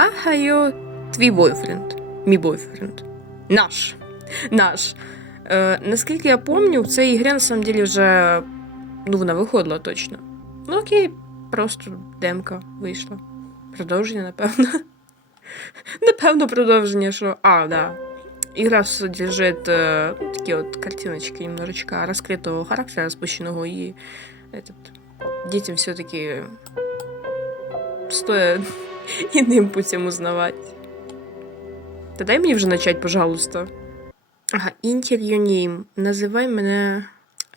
Ахайо, твій бойфренд. Мій бойфренд. Наш. Наш. Е, наскільки я пам'ятаю, в цій ігрі на самом деле вже. Ну, вона виходила точно. Ну окей, просто демка вийшла. Продовження, напевно. Напевно, продовження, що. А, да. Игра содержит э, ну, такие вот картиночки немножечко раскрытого характера, спущенного, и этот, детям все-таки стоит иным путем узнавать. Та дай мені вже начать, пожалуйста. Ага, interview name. Називай мене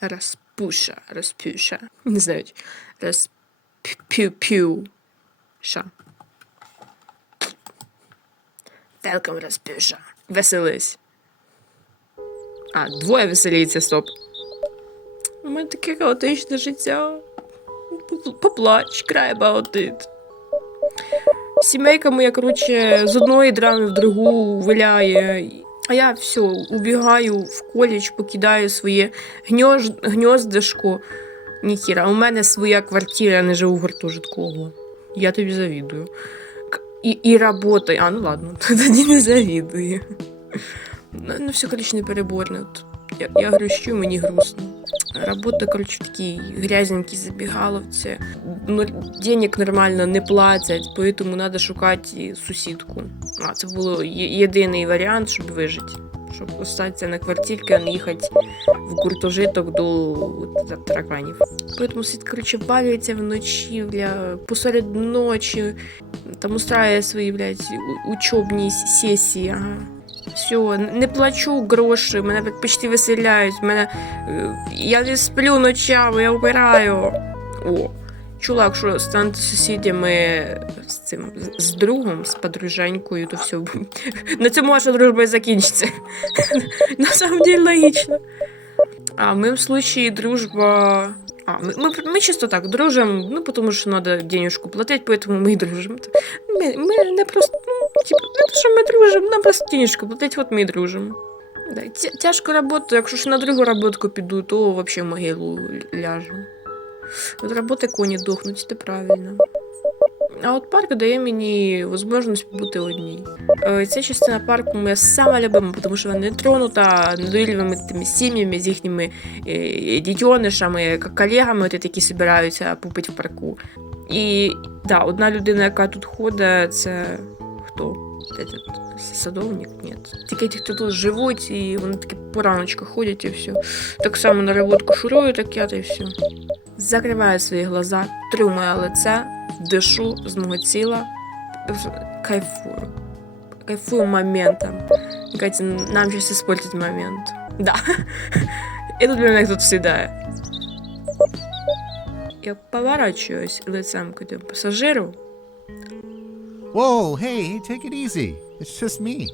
Распуша. Распюша. Не знаю. Распю-пю. Ша. Велком Распюша. Веселись. А, двоє веселіться, стоп. У мене таке хаотичне життя. Поплач, край it. Сімейка моя, коротше, з одної драми в другу виляє. А я все, убігаю в коледж, покидаю своє гньож... гньоздишко. Ніхіра, у мене своя квартира, я не живу в гуртожитку. Я тобі завідую. І, і робота. А, ну ладно, тоді не завідую. Ну, ну все, коротше, не переборне. Я, я грущу, мені грустно. Работа, такій грязненькій забігаловці. Ну, денег нормально не платять, поэтому треба шукати сусідку. А це було єдиний варіант, щоб вижити. Щоб остатися на квартирці, а не їхати в гуртожиток до тараканів. Поэтому світ, коротше, валюється вночі, бля, посеред ночі, там устраює свої, блядь, учебні сесії, ага. Все, не плачу гроші, мене почти виселяють, мене, е, я не сплю ночами, я вбираю. О, чула, якщо станете сусідями з цим з- другом, з подруженькою, то все. На цьому ваша дружба і закінчиться. На самом деле логічно. А в моем случае дружба... А, мы, мы, мы чисто так дружим, ну, потому что надо денежку платить, поэтому мы и дружим. Мы, мы не просто, ну, типа, не то, що ми дружимо, нам просто денежку платить, от ми і дружимо. Да, тя- тяжко роботу, якщо ж на другу роботку піду, то вообще в могилу ляжу. От роботи коні дохнуть, це правильно. А от парк дає мені можливість бути одній. Е, Ця частина парку моя сама любима, тому що вона не тронута надоїльними тими сім'ями з їхніми е, дітьонишами, колегами, от, які збираються пупити в парку. І да, одна людина, яка тут ходить, це хто? Этот, садовник? Ні. Тільки ті, хто тут живуть, і вони такі пораночка ходять і все. Так само на роботку шурую, так я, та і все. Закриваю свої глаза, моє лице, дишу з мого тіла, кайфую. Кайфую моментом. Нам сейчас испортить момент. Да. И тут меня кто-то. Я поворачиваюсь лицем к этому пассажиру. Whoa, hey, take it easy. It's just me.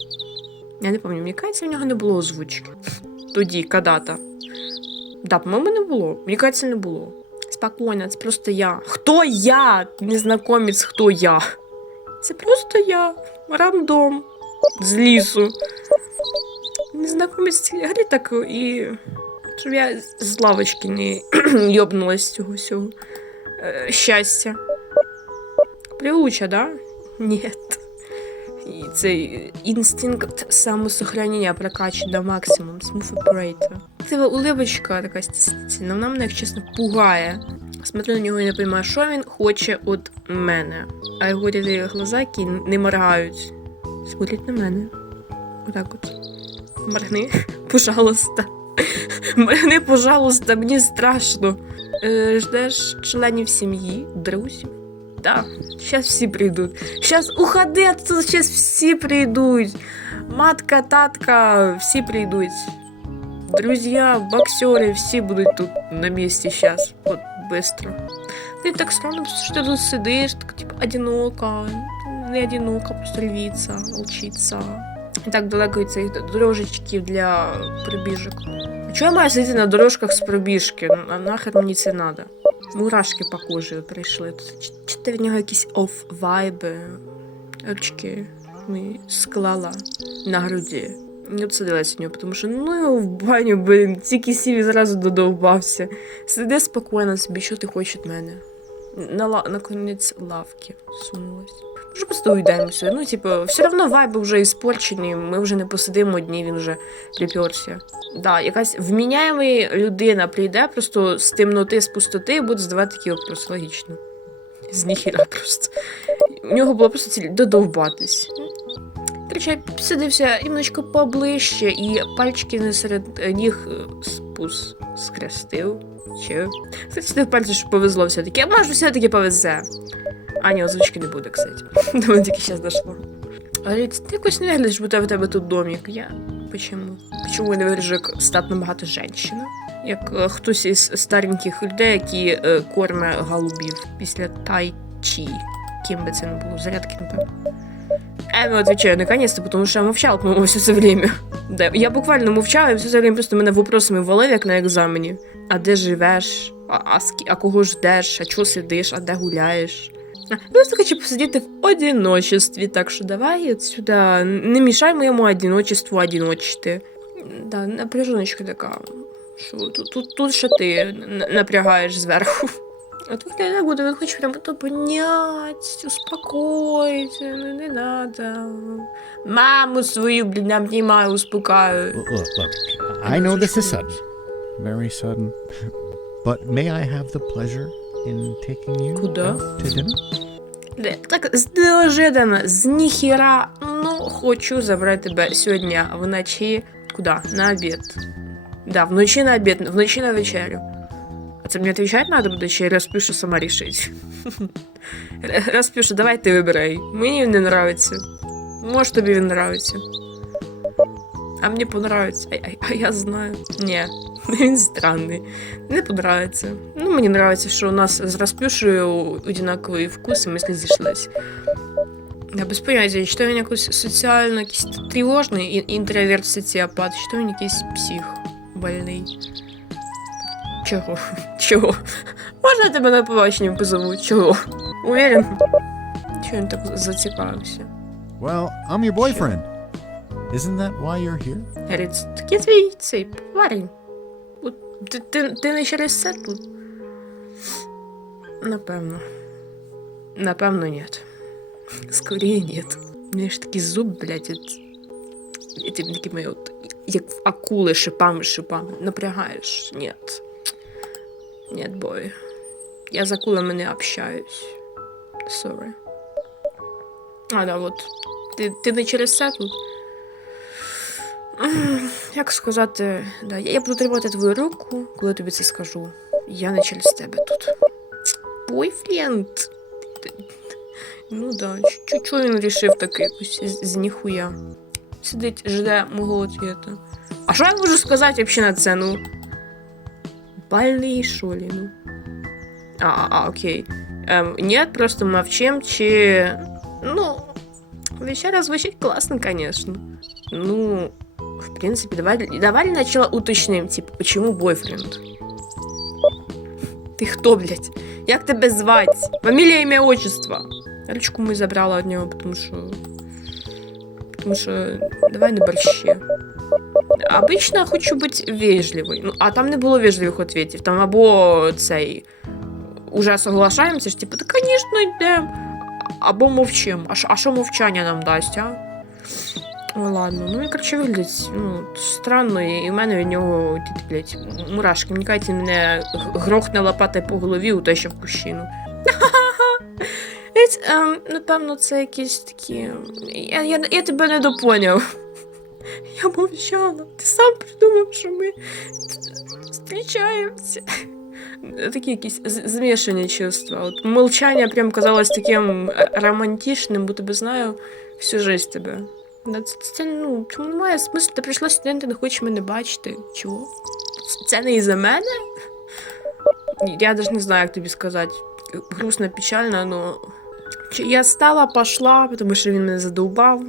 Я не пам'ятаю, мені кажеться, в нього не було озвучки. Тоді, когда-то. Да, по-моєму, не було. Мені кажеться, не було. Спокійно, це просто я. Хто я? Незнакомець, хто я? Це просто я. Рандом. З лісу. Незнакомець цієї гри так і. Щоб я з лавочки не йобнулась з цього всього. Е, щастя. Привуча, да? Ні. І цей інстинкт самосохранення прокачує до максимум. Smooth operator. Це уливочка така стісна, вона мене, як чесно, пугає. Смотрю на нього і не розумію, що він хоче від мене. А його ряди глаза, які не моргають, смотрять на мене. Отак от. Моргни, пожалуйста. Моргни, пожалуйста, мені страшно. Е, ждеш членів сім'ї, друзів? Да, сейчас всі прийдуть. Сейчас уходи отсюда, сейчас всі прийдуть. Матка, татка, всі прийдуть. Друзья, боксеры, всі будуть тут на місці сейчас. Вот быстро. Ти так странно, що тут сидиш, так типа одиноко. Не одиноко, просто львіця, волчиця. І так далеко від цих для пробіжок. А чого я маю сидіти на дорожках з пробіжки? А нахер мені це треба? Мурашки по кожі прийшли. Чи- Чи в нього якісь оф-вайби, очки склала на груді. Не обсадилася в нього, тому що ну його в баню, блін, тільки сів і зразу додовбався. Сиди спокійно собі, що ти хочеш від мене. На, ла- на конець лавки сунулась. Може просто уйдемося. Ну, типу, все одно вайби вже іспорчені, ми вже не посидимо одні, він вже приперся. Да, якась вміняєма людина прийде просто з темноти, з пустоти і буде задавати такі вопроси. Логічно. З ніхіра просто. У нього було просто ціль додовбатись. Короче, підсадився імночко поближче і пальчики не серед е, ніг е, спус скрестив. Чи? Кстати, пальці, що повезло все-таки. Може все-таки повезе. А, ні, озвучки не буде, кстати. Думаю, тільки зараз дошло. Але ти якось не виглядаєш, будто в тебе тут домик. Я. Почему? Почему не виглядаєш як статно багато женщина? Як е, хтось із стареньких людей, які е, корме голубів після тайчі. Ким би це не було? Зарядки, напевно. Эми отвечаю наконец-то, потому что я мовчала, по-моему, все це время. Да, я буквально мовчала, і все це время просто мене вопросами валив, як на екзамені. А де живеш? А, а, з а кого ждеш? А чого сидиш? А де гуляєш? Просто хочу посидіти в одиночестві, так що давай от сюди, не мішай моєму одиночеству одиночити. Да, напряженочка така. Що тут, тут, тут ще ти напрягаєш зверху. От виглядає буде, він хоче прямо то понять, успокоїться, ну не надо. Маму свою, блін, обнімаю, успокаю. Look, look. I know this is sudden. Very sudden. But may I have the pleasure in taking you Куда? out to dinner? Де- Так, з неожиданно, з ніхіра, ну, хочу забрати тебе сьогодні вночі. Куди? На обід. Да, вночі на обід, вночі на вечерю. А це мені відповідати треба буде, чи я розпишу сама рішить? Розпишу, давай ти вибирай. Мені він не нравиться. Може тобі він нравиться. А мені понравиться. А, а, а я знаю. Ні, він странний. Не понравиться. Ну, мені нравится, що у нас з Распюшею одинаковий вкус, і ми з ним зійшлись. Я без поняття, чи то він якось соціально якийсь тривожний ін- інтроверт соціопат, чи то він якийсь псих больний. Чого? Чого? Можна я тебе на побачення позову? Чого? Уверен? Чого він так зацікавився? Well, I'm your boyfriend. Isn't that why you're here? Говорить, так я твій цей парень. Ти, ти, ти не через це тут? Напевно. Напевно, нет. Скорее нет. У мене ж такий зуб, блядь, ти такими от, як акули шипами, шипами. Напрягаєш. Нет. Нет, бой. Я з акулами не общаюсь. Sorry. А, да, от. Ти, ти не через це тут? Як сказати, да, я буду тримати твою руку, коли тобі це скажу. Я не через тебе тут. Бойфренд. Ну да, чо- чого він рішив таке якось з ніхуя. Сидить, жде мого ответа. А що я можу сказати взагалі на це, ну? Бальний шолі, ну. А, а, а, окей. Ем, нет, просто мовчим, чи... Ну, вечеря звучит классно, конечно. Ну, в принципе, давай, давай для начала уточним, типа, почему бойфренд? Ты кто, блядь? Як тебе звать? Фамилия, имя, отчество. Ручку мы забрала от него, потому что... Потому что... Давай на борщи. Обычно хочу быть вежливой. Ну, а там не було вежливих ответів. Там або цей... Уже соглашаємося ж, типу, да, конечно, йдемо. Або мовчим. А що мовчання нам дасть, а? Ой, ладно. Ну, він, коротше, виглядить ну, странно, і в мене від нього блядь, мурашки. Мені кажеться, мене грохне лопатою по голові у те, що в кущину. Ем, напевно, це якісь такі. Я, я, я тебе не допоняв. Я мовчала. Ти сам придумав, що ми зустрічаємося. Такі якісь змішані чувства. От молчання прям казалось таким е, романтичним, бо тебе знаю всю жизнь тебе. Це, це, ну, чому немає смислу? Ти прийшла сюди, ти не хочеш мене бачити. Чого? Це не із-за мене? Я навіть не знаю, як тобі сказати. Грустно, печально, но. Я стала, пошла, тому що він мене задовбав.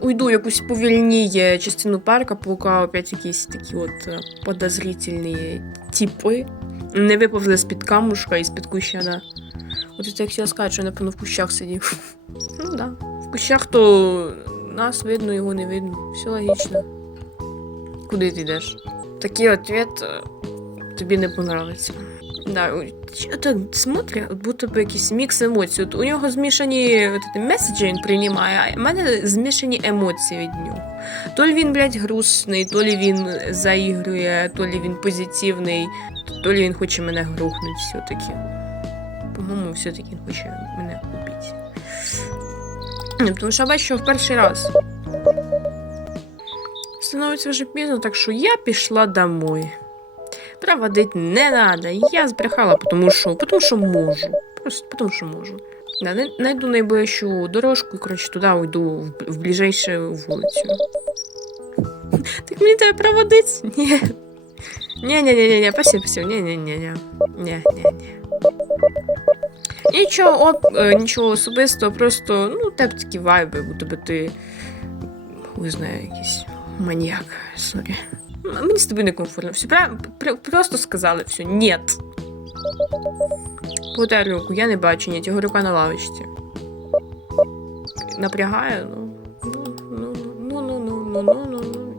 Уйду якусь повільніє частину парка, поки опять якісь такі от е, подозрительні типи не виповзли з-під камушка і з-під куща. От це я хотіла сказати, що напевно в кущах сидів. Ну да. В кущах то нас видно, його не видно. Все логічно. Куди ти йдеш? Такий ответ е, тобі не понравиться. Да, так смотрю, от будто би якийсь мікс емоцій. От у нього змішані меседжі він приймає, а в мене змішані емоції від нього. То лі він, блядь, грустний, то лі він заігрує, то лі він позитивний, то лі він хоче мене грохнути все-таки. По-моєму, все-таки він хоче мене. Ні, Тому що бачу, в перший раз. Становиться вже пізно, так що я пішла домой. Проводить не надо. Я збрехала, тому що, тому що можу. Просто тому що можу. Да, найду найближчу дорожку і, коротше, туди уйду в, в ближайшу вулицю. Так мені тебе проводить? Ні. Ні-ні-ні-ні, спасибо, спасибо. Ні-ні-ні-ні. Ні-ні-ні. Нічого, оп, е, нічого особистого, просто, ну, тебе такі вайби, будто би ти. Не знаю, якийсь маніяк. Сорі. Мені з тобою некомфортно. Все прям просто сказали все. Нєт. Подай руку, я не бачу, ні, його рука на лавочці. Напрягаю, ну, ну. Ну, ну, ну, ну, ну, ну, ну, ну.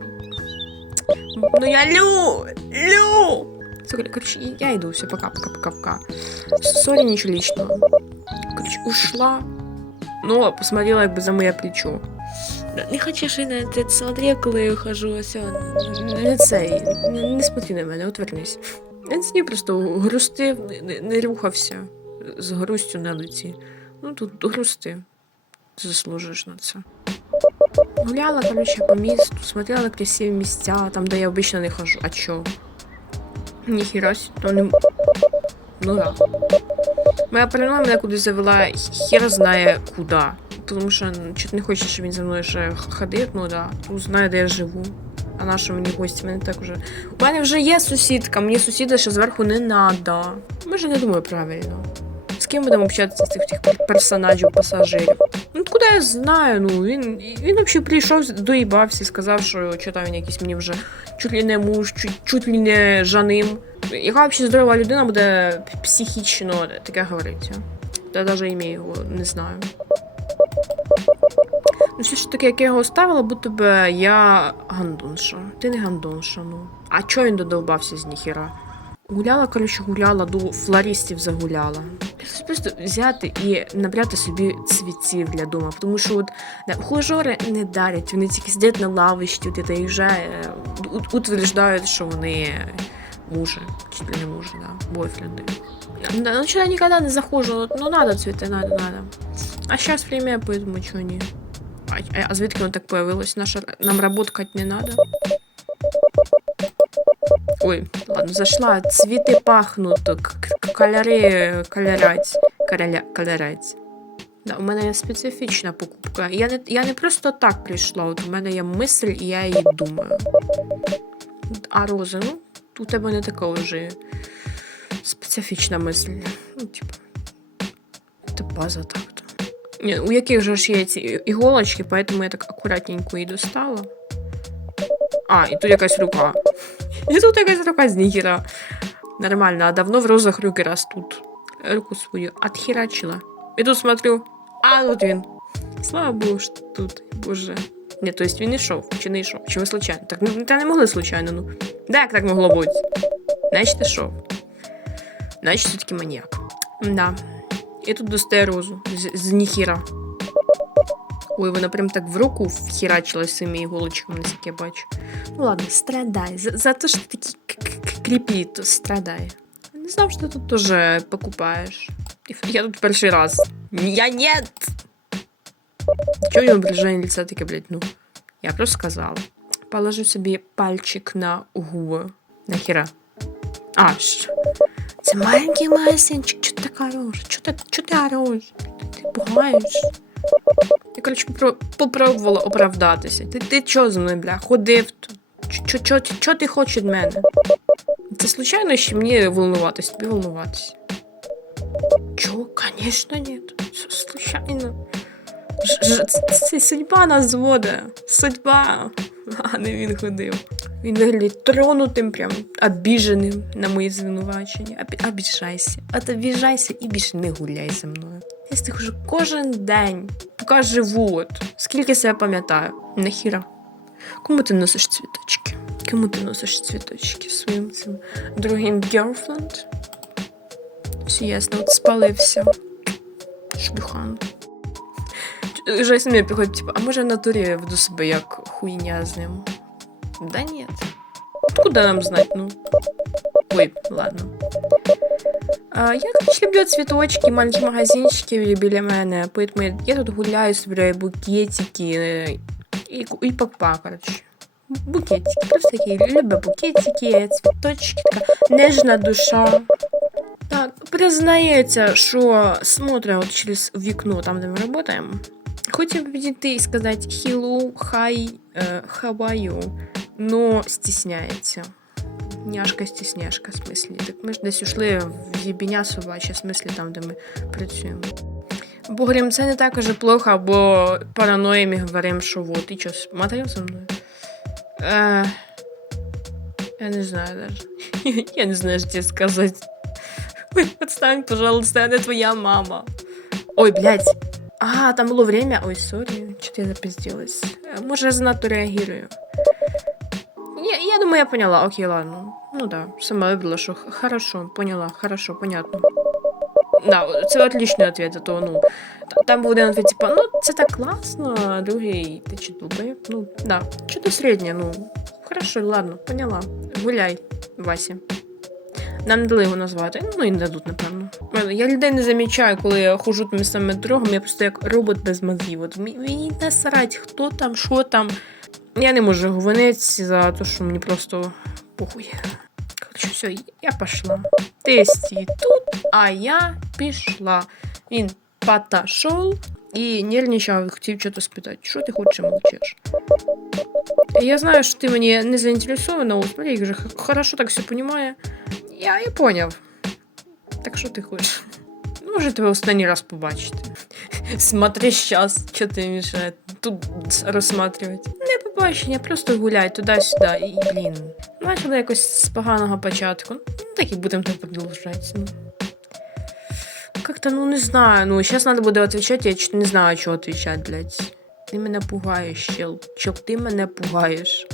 Ну я лю! Лю! Коротше, я йду, все, пока, пока, пока, пока. Сори, нічого личного. Короче, ушла, Ну, посмотрела как бы за моє плечо. Не хочеш і на це смотри, коли я хожу, ось не цей, не, смотри на мене, отвернись. Він ним просто грустив, не, не, рухався з грустю на лиці. Ну тут грусти. Заслужиш на це. Гуляла, короче, по місту, смотрела на красиві місця, там, де я обично не хожу. А чо? Ніхіра, то не. Ну да. Моя паранойя мене кудись завела, хер знає куди. Тому що чуть не хоче, щоб він за мною ще ходив, ну да. Ну, знає, де я живу. А на мені гості? Мене так вже. У мене вже є сусідка, мені сусіда ще зверху не надо. Може, не думаю правильно. З ким будемо общатися з цих тих персонажів, пасажирів? Ну, куди я знаю, ну він, він взагалі прийшов, доїбався, сказав, що що там він якийсь мені вже чуть ли не муж, чуть, чуть ли не жаним. Яка взагалі здорова людина буде психічно таке говорити? Я навіть ім'я його не знаю. Ну, все ж таки, як я його ставила, будто би я гандонша. Ти не гандонша, ну. А чого він додовбався з ніхіра? Гуляла, коротше, гуляла, до флористів загуляла. Просто- взяти і набрати собі цвітів для дому. Тому що от да, не дарять, вони тільки сидять на лавищі, от, і вже утверждають, що вони мужи, чи не мужи, да, бойфренди. Да, ну что я никогда не захожу, ну, ну надо цветы, надо, надо. А сейчас время, поэтому что не. А, а, а звідки воно так появилось? Наша, нам работать не надо. Ой, ладно, зашла. Цветы пахнут, к- к- кольори колорять. Короля, колорять. Да, у мене є специфічна покупка. Я не, я не просто так прийшла, от у мене є мисль, і я її думаю. А роза, ну, у тебе не така вже специфічна мисль. Ну, типу. Це база так-то. Ні, у яких же ж є ці іголочки, поэтому я так акуратненько її достала. А, і тут якась рука. І тут якась рука з ніхіра. Нормально, а давно в розах руки ростуть. Руку свою отхерачила. І тут смотрю, а тут він. Слава Богу, що тут, боже. Ні, то есть він йшов, чи не йшов, чи ви случайно. Так, ну, та не могли случайно, ну. Як так могло бути? Значить, йшов. Значить, все-таки маньяк. Да. І тут достає розу з, з ніхіра. Ой, вона прям так в руку вхерачилась своїми іголочками, наскільки я бачу. Ну ладно, страдай. За, за те, що ти такий к- к- кріпі, то страдай. Я Не знав, що ти тут теж покупаєш. Я тут перший раз. Я нет! Чого його ображення лица таке, блядь, ну? Я просто сказала. Положу собі пальчик на губу. Нахера? А, що? Це маленький масенчик, чого ти така ореш? Чого ти, чого ти ореш? Ти пугаєш? Я, коротше, попробувала оправдатися. Ти, ти чого зі мною, бля, ходив тут? Чо, чо, чо, чо ти хочеш від мене? Це случайно ще мені волнуватись, тобі волнуватися? Чого? Конечно, нет. Це случайно. Ж, ж, це, це судьба нас зводить. Судьба. А не він ходив. Він виглядить тронутим, прям обіженим на мої звинувачення. Обі- Обіжайся. Обіжайся і більше не гуляй зі мною. Я з тих хожу кожен день, поки живу. От. Скільки себе пам'ятаю. Нахіра. Кому ти носиш цвіточки? Кому ти носиш цвіточки? Своїм цим другим girlfriend? Все ясно, от спалився. Шлюхан. Жесть мені приходить, типу, а може в натурі веду себе як хуйня з ним? Да ні. Откуда нам знать, ну? Ой, ладно. А, я, короче, люблю цветочки, маленькі магазинчики біля мене, поэтому я тут гуляю, собираю букетики і, і папа, короче. Букетики, просто такі люблю букетики, цветочки, така нежна душа. Так, признається, що смотря от через вікно, там, де ми працюємо, хотів підійти і сказати hello, hi, how но стісняється. Няшка стісняшка, в смислі. Так ми ж десь ушли в їбеня собаче, в смислі там, де ми працюємо. Бо говорим, це не так уже плохо, або параноями говоримо, що вот, і що, смотрел за мною? Е, я не знаю даже. Я не знаю, что тебе сказать. Отстань, пожалуйста, я не твоя мама. Ой, блядь. А, там было время. Ой, сори, что-то я запиздилась. Э, Может, я занадто реагирую. Я, я думаю, я поняла. Окей, ладно. Ну да, сама выбрала, что хорошо, поняла, хорошо, понятно. Да, це отличний ответ, а то, ну, та- там був один ответ, типа, ну, це так класно, а другий, ти чи долбоєб? Ну, да, что-то среднее, ну, хорошо, ладно, поняла. Гуляй, Вася. Нам не дали його назвати, ну і не дадуть, напевно. Я людей не замічаю, коли я ходжу тими самими дорогами, я просто як робот без мозгів. От мені- насрать, хто там, що там. Я не можу говорити за те, що мені просто похуй. Короче, все, я пошла. Ти стій тут, а я пішла. Він потошел і нервничав, хотів щось спитати. Що ти хочеш і мовчиш? Я знаю, що ти мені не заінтересована, о, смотри, як же х- хорошо так все понимаю. Я, я поняв. Так що ти хочеш? Ну, Може тебе останній раз побачити. Смотри щас, що ти мішає тут розсматривати. Не побачення, просто гуляй туди-сюди. І, блін, почали якось з поганого початку. Ну, так і будемо так продовжувати. Ну. Как-то, ну, не знаю. Ну, сейчас надо буде отвечать, я не знаю, що отвечать, блядь. Ти мене пугаєш, чел. Чел, ти мене пугаєш.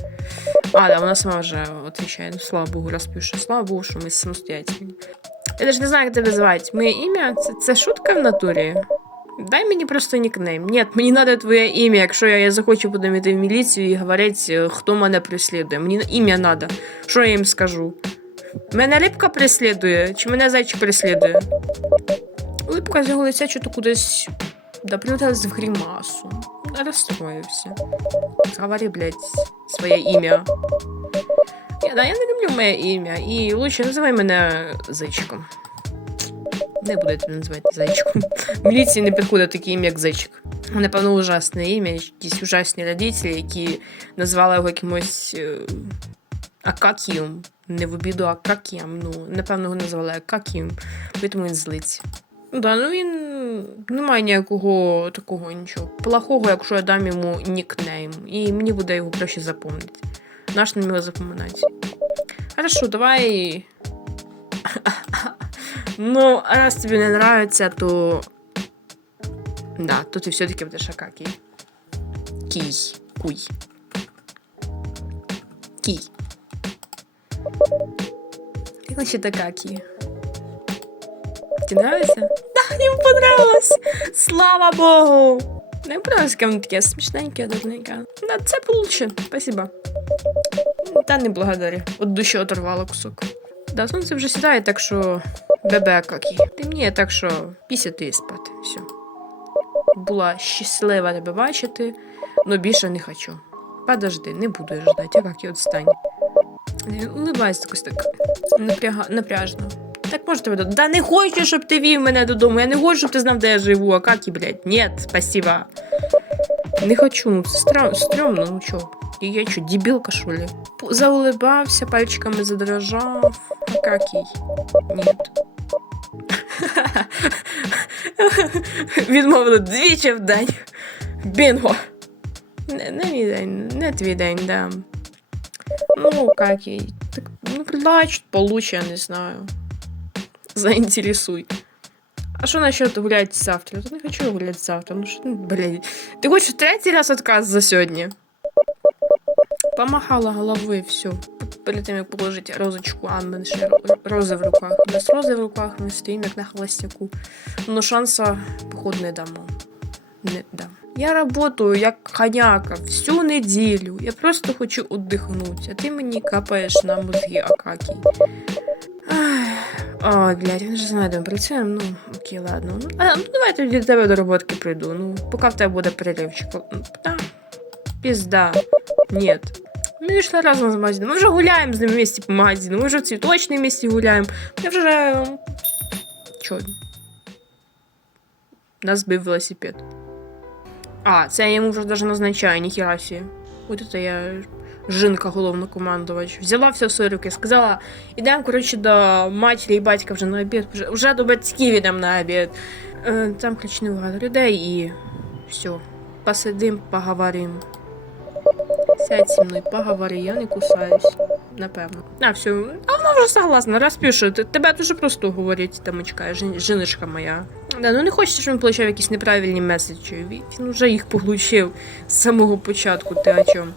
А, да, вона сама вже отвечає. Ну, слава Богу, розпишу. Слава Богу, що ми самостоятельні. Я навіть не знаю, як тебе звати. Моє ім'я це, це шутка в натурі. Дай мені просто нікнейм. Ні, мені треба твоє ім'я, якщо я, я захочу потім йти в міліцію і говорити, хто мене преслідує. Мені ім'я треба. Що я їм скажу? Мене рибка преслідує, чи мене зайчик преслідує? Липка з його лиця чого кудись да в гримасу. Розстроївся. Говори, блядь, своє ім'я. Я, да, я не люблю моє ім'я. І лучше називай мене зайчиком. Не буду я тебе називати зайчиком. Міліції не підходить таке ім'я, як зайчик. Напевно, ужасне ім'я, якісь ужасні родителі, які назвали його якимось е, Акакієм. Не в обіду Акакієм. Ну, напевно, його назвали Акакієм, тому він злиться. Ну Да, ну він немає ніякого такого нічого плохого, якщо я дам йому нікнейм. І мені буде його краще запомнити. Наш нам його запоминати. Хорошо, давай. ну, раз тобі не нравится, то. Да, то ти все-таки будеш Акакій. Кій. Куй. Кій. Як значит Акакій? Тебе нравится? Ему понравилось. Слава богу. Мне понравилось, как таке смешненьке, дурненьке. Да, це получше. Спасибо. Та не благодарю. От душі оторвала кусок. Да, сонце вже сідає, так що бебе какі. Темніє, так що пісяти і спати. Все. Була щаслива тебе бачити, но більше не хочу. Подожди, не буду я ждать, а як я відстань. Улибайся якось так напряга... напряжно. Так може тебе додому. Да не хочу, щоб ти вів мене додому. Я не хочу, щоб ти знав, де я живу. А как і, блядь? Нет, спасибо. Не хочу, ну це стра... стрьомно, ну чо? І Я що, дебілка, що ли? Заулибався, пальчиками задрожав. А как їй? Нет. Відмовили двічі в день. Бінго. Не, не мій день, не твій день, да. Ну, как їй? Так, ну, плач, получше, я не знаю. Заинтересуй. А что насчет гулять завтра? Я не хочу гулять завтра. Ну что, ну, блядь. Ты хочешь третий раз отказ за сегодня? Помахала головою, все. Перед тим, як положити розочку, а в мене ще рози в руках. Без рози в руках ми стоїмо як на холостяку. Ну, шанса, походу, не дамо. Не дам. Я работаю як коняка всю неділю. Я просто хочу віддихнути, а ти мені капаєш на мозги Акакій. Ах, Ой, блядь, він же знає, де ми працюємо. Ну, окей, ладно. Ну, а, ну давайте від тебе до роботки прийду. Ну, поки в тебе буде переривчик. Ну, Да. Пізда. Нет. Ми вийшли разом з магазином. Ми вже гуляємо з ним вместе по магазину. Ми вже в цвіточній місці гуляємо. Я вже. Чо? Нас збив велосипед. А, це я йому вже даже назначаю, ніхіра сі. От це я жінка головнокомандувач. Взяла все свої руки, сказала, ідемо, коротше, до матері і батька вже на обід. Вже, вже до батьків ідемо на обід. Е, там хоч багато людей і все. Посидим, поговорим. Сядь зі мною, поговори, я не кусаюсь. Напевно. А, все. А вона вже согласна, розпишу. Т- Тебе дуже просто говорять, тамочка, жін, жіночка моя. Да, ну не хочеться, щоб він получав якісь неправильні меседжі. Він вже їх поглучив з самого початку, ти о чому.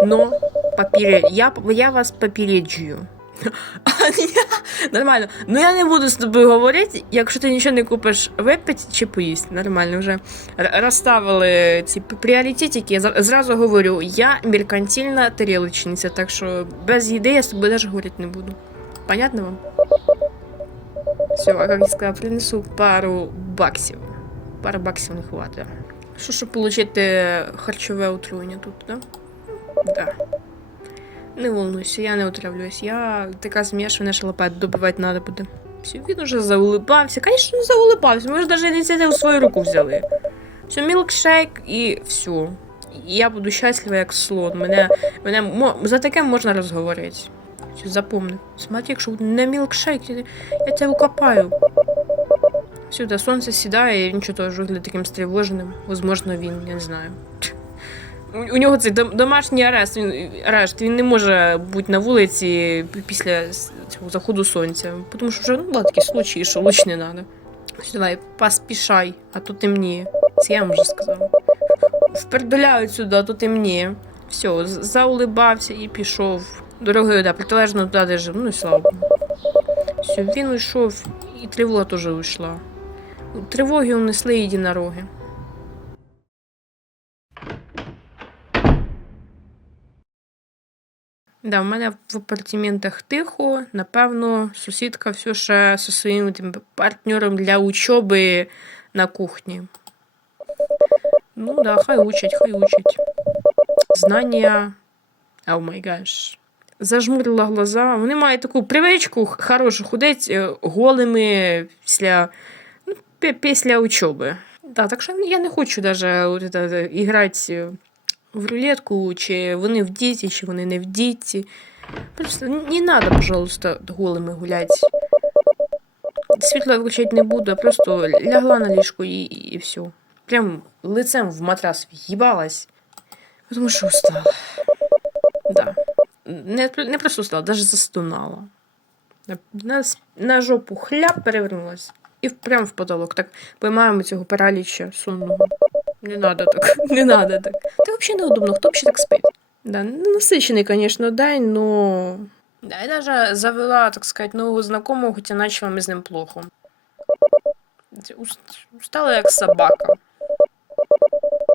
Но поперед... я, я вас попереджую. Нормально. Ну я не буду з тобою говорити, якщо ти нічого не купиш випити чи поїсти. Нормально вже розставили ці пріоритетики. Я зразу говорю, я меркантильна тарілочниця, так що без їди я з тобою навіть говорити не буду. Понятно вам? Все, а як я сказала, принесу пару баксів. Пару баксів не хватить. Що, щоб отримати харчове отруєння тут, да? Да. Не волнуйся, я не отравлюсь. Я така змія, що мене шалопат добивати треба буде. Все, він уже заулипався. Звісно, заулипався. Ми ж навіть ініціативу в свою руку взяли. Все, мілкшейк і все. Я буду щаслива, як слон. Мене, мене за таке можна розговорити. Запомни. Смотри, якщо не мілкшейк, я, тебе укопаю. Сюди сонце сідає, і він чого теж виглядає таким стривоженим. Возможно, він, я не знаю. У, нього цей домашній арест, він, арешт, він не може бути на вулиці після цього заходу сонця. Тому що вже ну, були такі случаї, що луч не треба. Давай, поспішай, а то темніє. Це я вам вже сказала. Впердоляють сюди, а то темніє. Все, заулибався і пішов. Дорогою, да, протилежно туди, де жив. Ну і слава. Все, він уйшов, і тривога теж уйшла. Тривоги унесли єдинороги. Да, в мене в апартаментах тихо. Напевно, сусідка все ще зі своїм тим партнером для учоби на кухні. Ну да, хай учать, хай учать. Знання. О май гаш. Зажмурила глаза. Вони мають таку привичку хорошу ходить е, голими після, ну, після учоби. Да, так що я не хочу навіть грати в рулетку, чи вони в діті, чи вони не в діті. Просто не надо, пожалуйста, голими гуляти. Світло я не буду, а просто лягла на ліжко і, і все. Прям лицем в матрас в'їбалась. Тому що устала. Да. Не, не просто устала, навіть застонала. На, на, жопу хляп перевернулась. І прям в потолок. Так поймаємо цього параліча сонного. Не надо так, не надо так. Ты вообще неудобно, хто вообще так спит? Да, ну, насыщенный, конечно, день, но... Да, я даже завела, так сказать, нового знакомого, хотя начала мы с ним плохо. Устала, как собака.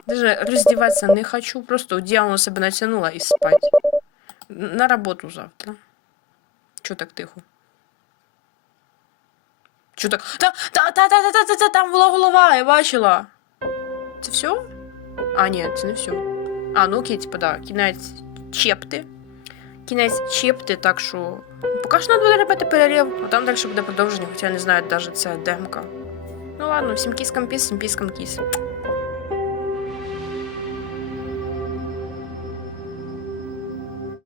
Даже раздеваться не хочу, просто одеяло себе натянула и спать. На работу завтра. Чё так тихо? Чё так? Та, та, та, та, та, та, та, там була голова, я бачила. Все? А, це не все. А, ну окей, типа, да, кінець чепти. Кінець чепти, так що. Поки що треба буде робити перерів, а там далі буде продовження, хоча я не знаю, навіть це демка. Ну ладно, всім кіскам піс, всім піскам кіс.